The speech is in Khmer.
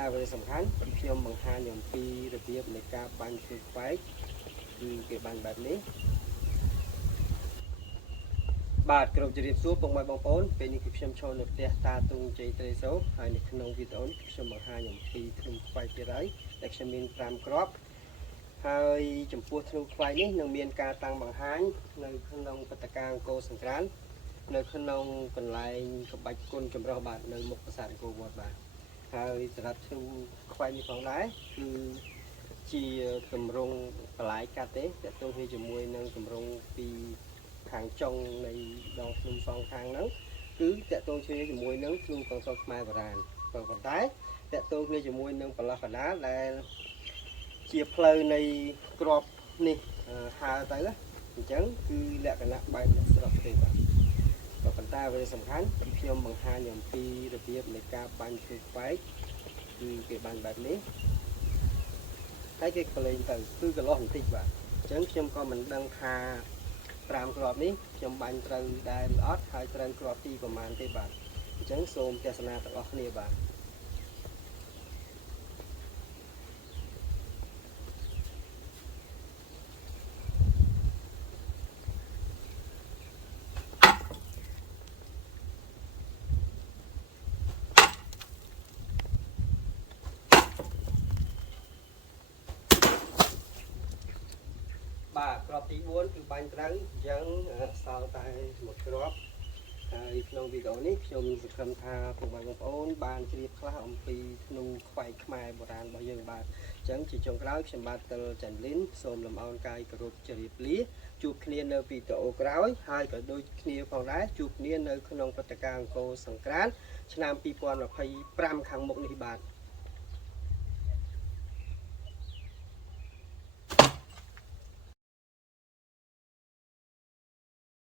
តែអ្វីសំខាន់គឺខ្ញុំបង្ហាញអំពីរបៀបនៃការបាញ់ធ្វើខ្វែកគឺគេបាញ់បែបនេះបាទគ្រប់ជម្រាបសួរពុកម៉ែបងប្អូនពេលនេះគឺខ្ញុំចូលនៅផ្ទះតាទុងជ័យត្រីសូហើយនៅក្នុងវីដេអូនេះខ្ញុំបង្ហាញអំពីធ្នូខ្វែកទៀតហើយដែលខ្ញុំមាន5គ្រាប់ហើយចំពោះធ្នូខ្វែកនេះនឹងមានការតាំងបង្ហាញនៅក្នុងព្រឹត្តិការណ៍អង្គរសង្ក្រាន្តនៅក្នុងកន្លែងក្បាច់គុណចម្រុះបាទនៅមុខប្រាសាទអង្គរវត្តបាទហើយសម្រាប់ធ្នូខ្វែកនេះផងដែរគឺជាទម្រង់បលាយកាត់ទេតើតើវាជាមួយនឹងទម្រង់ពីខាងចុងនៃដងធ្នូសងខាងហ្នឹងគឺតកតងជាមួយនឹងធ្នូកងទ័ពខ្មែរបុរាណប៉ុន្តែតកតងគ្នាជាមួយនឹងប្រឡោះកណ្ដាលដែលជាផ្លូវនៃក្របនេះហើទៅអញ្ចឹងគឺលក្ខណៈបែបស្រស់ទេបាទប៉ុន្តែអ្វីសំខាន់គឺខ្ញុំបង្ហាញអំពីរបៀបនៃការបាញ់ធ្វើខ្វែកគឺគេបាញ់បែបនេះហើយគេក្លែងទៅគឺកន្លោះបន្តិចបាទអញ្ចឹងខ្ញុំក៏មិនដឹងថា5គ្រាប់នេះខ្ញុំបាញ់ត្រូវដែរឬអត់ហើយត្រូវគ្រាប់ទីប្រមាណទេបាទអញ្ចឹងសូមទស្សនាទាំងអស់គ្នាបាទបាទគ្រាប់ទី4គឺបាញ់ត្រូវអញ្ចឹងសល់តែមួយគ្រាប់ហើយក្នុងវីដេអូនេះខ្ញុំសង្ឃឹមថាពុកម៉ែបងប្អូនបានជ្រាបខ្លះអំពីធ្នូខ្វែកខ្មែរបុរាណរបស់យើងបាទអញ្ចឹងជាចុងក្រោយខ្ញុំបាទទិលចាន់លីនសូមលំអរកាយគោរពជម្រាបលាជួបគ្នានៅវីដេអូក្រោយហើយក៏ដូចគ្នាផងដែរជួបគ្នានៅក្នុងព្រឹត្តិការណ៍អង្គរសង្ក្រាន្តឆ្នាំ2025ខាងមុខនេះបាទ